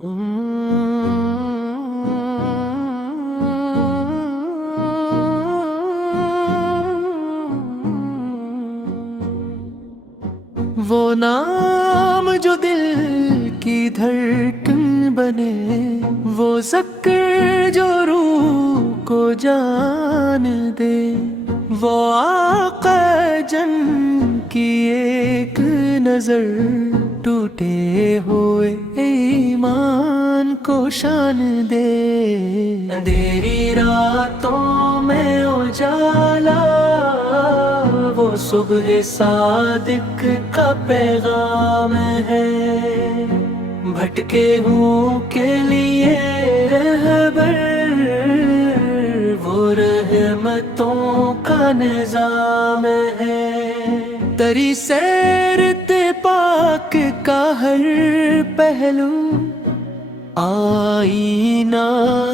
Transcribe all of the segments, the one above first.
وہ نام جو دل کی دھڑکن بنے، وہ ذکر جو روح کو جان دے، وہ آقا جن کی ایک نظر ٹوٹے ہوئے ایمان کو شان دے۔ اندھیری راتوں میں اجالا، وہ صبح صادق کا پیغام ہے، بھٹکے ہوں کے لیے رہبر، وہ رحمتوں کا نظام ہے۔ تری سیرت پاک کا ہر پہلو آئینہ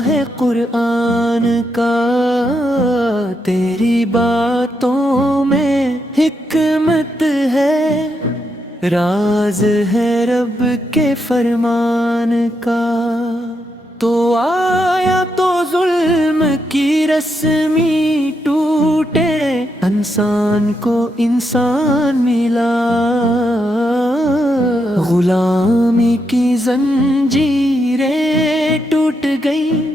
ہے قرآن کا، تیری باتوں میں حکمت ہے، راز ہے رب کے فرمان کا۔ تو آیا تو ظلم کی رسمی ٹوٹے، انسان کو انسان ملا، غلامی کی زنجیریں ٹوٹ گئی،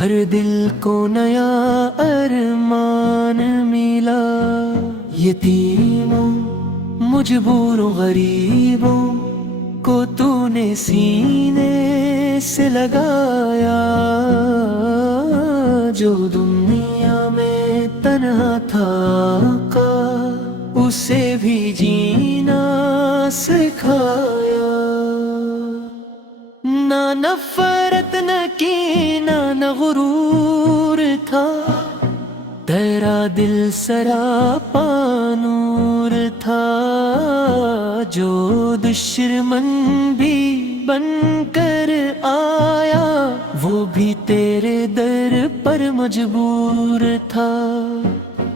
ہر دل کو نیا ارمان ملا۔ یتیموں مجبوروں غریبوں کو تو نے سینے سے لگایا، جو دنیا میں تنہا تھا آقا، اسے بھی جینا سکھایا۔ نہ نفرت نہ کینہ نہ غرور تھا، تیرا دل سراپا نور تھا، جو دشمن بھی بن کر آیا، وہ بھی تیرے در پر مجبور تھا۔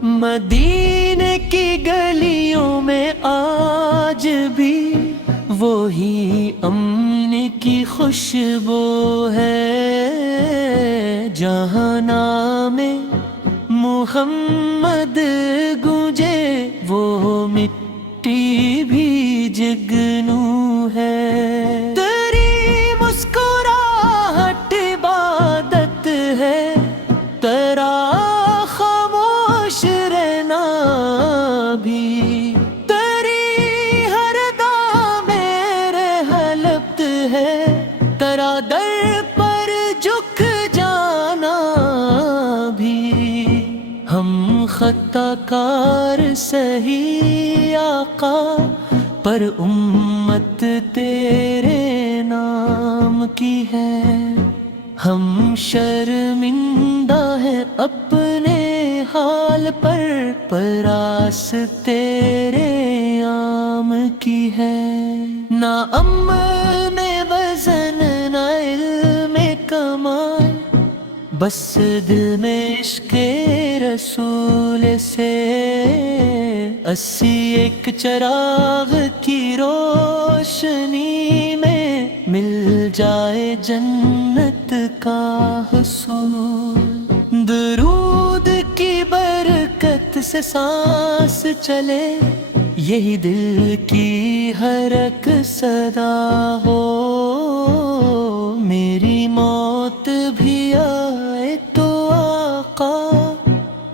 مدینے کی گلیوں میں آج بھی وہی امن کی خوشبو ہے، جہاں نام محمد گونجے، وہ مٹی بھی جگنو ہے۔ تیری مسکراہٹ عبادت ہے، تیرا خاموش رہنا بھی، تیری ہر دام میرے حلبت ہے، تیرا در پر جھک جانا بھی۔ ہم خطا کار سہی آقا، پر امت تیرے نام کی ہے، ہم شرمندہ ہیں اپنے حال پر آس تیرے عام کی ہے۔ نہ امن وزن نہ علم کمال، بس دل میں عشق رسول سے، 80 ایک چراغ کی روشنی میں مل جائے جنت کا حصول۔ درود کی برکت سے سانس چلے، یہی دل کی ہر ایک صدا ہو، میری موت بھی آئے تو آقا،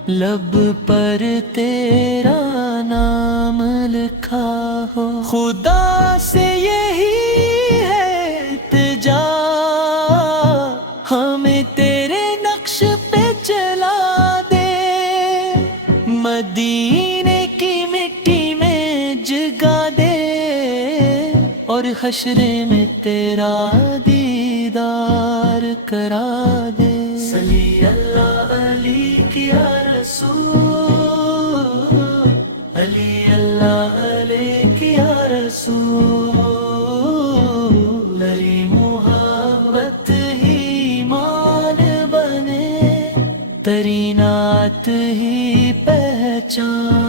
لب پر تیرا نام لکھا ہو۔ خدا سے یہی ہے التجا، ہمیں تیرے نقش پہ چلا دے، مدینے کی مٹی میں جگا دے، اور حشر میں تیرا دیدار کرا دے۔ صلی اللہ علیہ یا رسول، علی اللہ علیہ یا رسول، علی محبت ہی ایمان بنے، تری نعت ہی پہچان۔